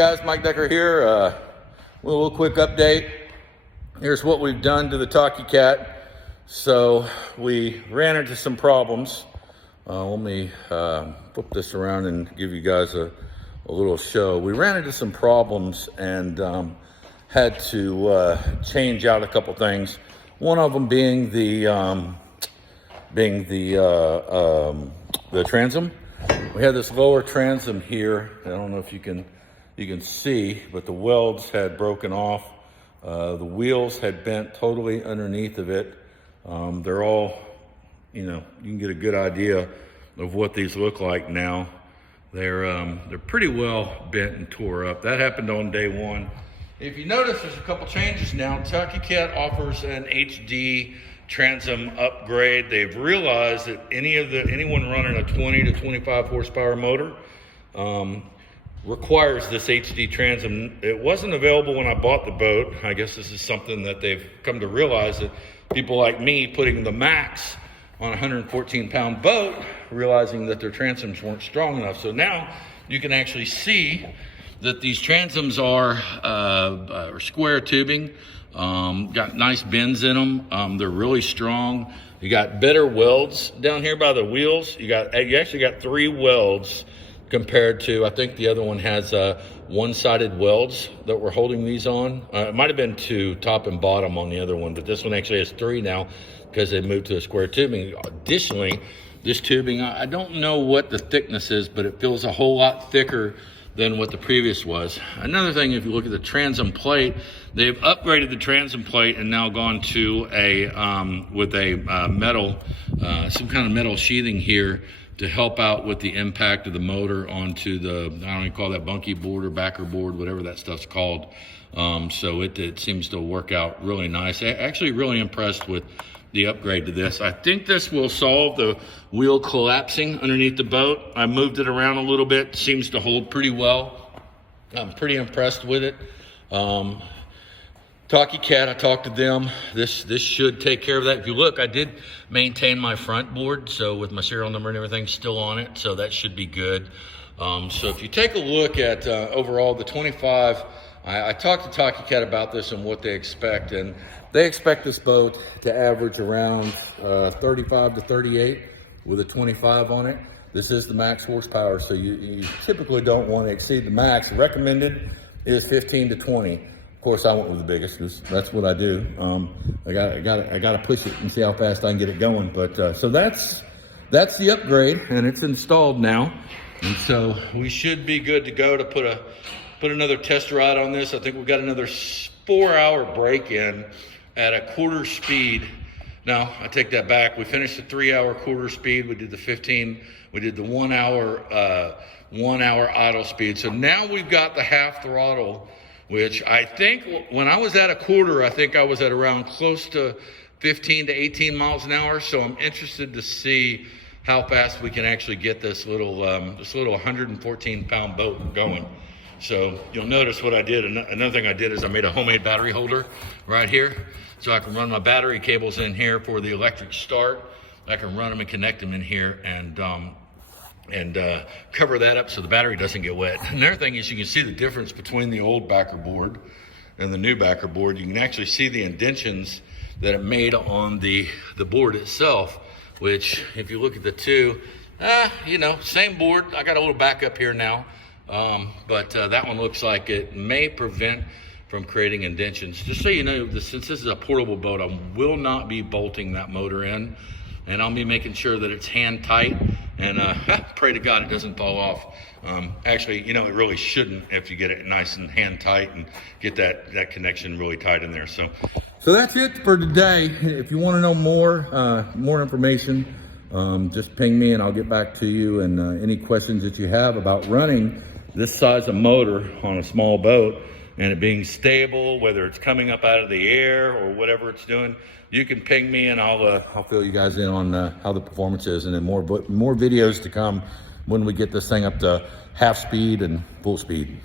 Guys, Mike Decker here. A little quick update. Here's what we've done to the Takacat. So we ran into some problems. Let me flip this around and give you guys a little show. We ran into some problems and had to change out a couple things. One of them being the transom. We had this lower transom here. I don't know if you can see, but the welds had broken off. The wheels had bent totally underneath of it. They're all, you can get a good idea of what these look like now. They're pretty well bent and tore up. That happened on day one. If you notice, there's a couple changes now. Takacat offers an HD transom upgrade. They've realized that anyone running a 20 to 25 horsepower motor requires this HD transom. It wasn't available when I bought the boat. I guess this is something that they've come to realize, that people like me putting the max on a 114-pound boat, realizing that their transoms weren't strong enough. So now you can actually see that these transoms are square tubing, got nice bends in them. They're really strong. You got better welds down here by the wheels. You actually got 3 welds compared to, I think the other one has one-sided welds that we're holding these on. It might have been 2 top and bottom on the other one, but this one actually has 3 now because they moved to a square tubing. Additionally, this tubing, I don't know what the thickness is, but it feels a whole lot thicker than what the previous was. Another thing, if you look at the transom plate, they've upgraded the transom plate and now gone to with a metal, some kind of metal sheathing here to help out with the impact of the motor onto the, I don't even call that bunkie board or backer board, whatever that stuff's called. So it seems to work out really nice. Actually really impressed with the upgrade to this. I think this will solve the wheel collapsing underneath the boat. I moved it around a little bit, seems to hold pretty well. I'm pretty impressed with it. Takacat, I talked to them. This should take care of that. If you look, I did maintain my front board, so with my serial number and everything still on it, so that should be good. So if you take a look at overall the 25, I talked to Takacat about this and what they expect, and they expect this boat to average around 35 to 38 with a 25 on it. This is the max horsepower, so you typically don't want to exceed the max. Recommended is 15 to 20. Of course, I went with the biggest because that's what I do. I got to push it and see how fast I can get it going. But so that's the upgrade, and it's installed now, and so we should be good to go to put another test ride on this. I think we've got another 4-hour break-in at a quarter speed. No, I take that back. We finished the 3-hour quarter speed. We did the 15. We did the 1 hour idle speed. So now we've got the half throttle, which I think when I was at a quarter, I think I was at around close to 15 to 18 miles an hour. So I'm interested to see how fast we can actually get this little 114-pound boat going. So you'll notice what I did. Another thing I did is I made a homemade battery holder right here, so I can run my battery cables in here for the electric start. I can run them and connect them in here and cover that up so the battery doesn't get wet. Another thing is you can see the difference between the old backer board and the new backer board. You can actually see the indentions that it made on the board itself, which if you look at the two, same board. I got a little backup here now. But that one looks like it may prevent from creating indentions. Just so you know, since this is a portable boat, I will not be bolting that motor in, and I'll be making sure that it's hand tight, and pray to God it doesn't fall off. Actually, it really shouldn't if you get it nice and hand tight and get that connection really tight in there. So that's it for today. If you want to know more information, just ping me and I'll get back to you. And any questions that you have about running this size of motor on a small boat and it being stable, whether it's coming up out of the air or whatever it's doing, you can ping me and I'll fill you guys in on how the performance is, and then more videos to come when we get this thing up to half speed and full speed.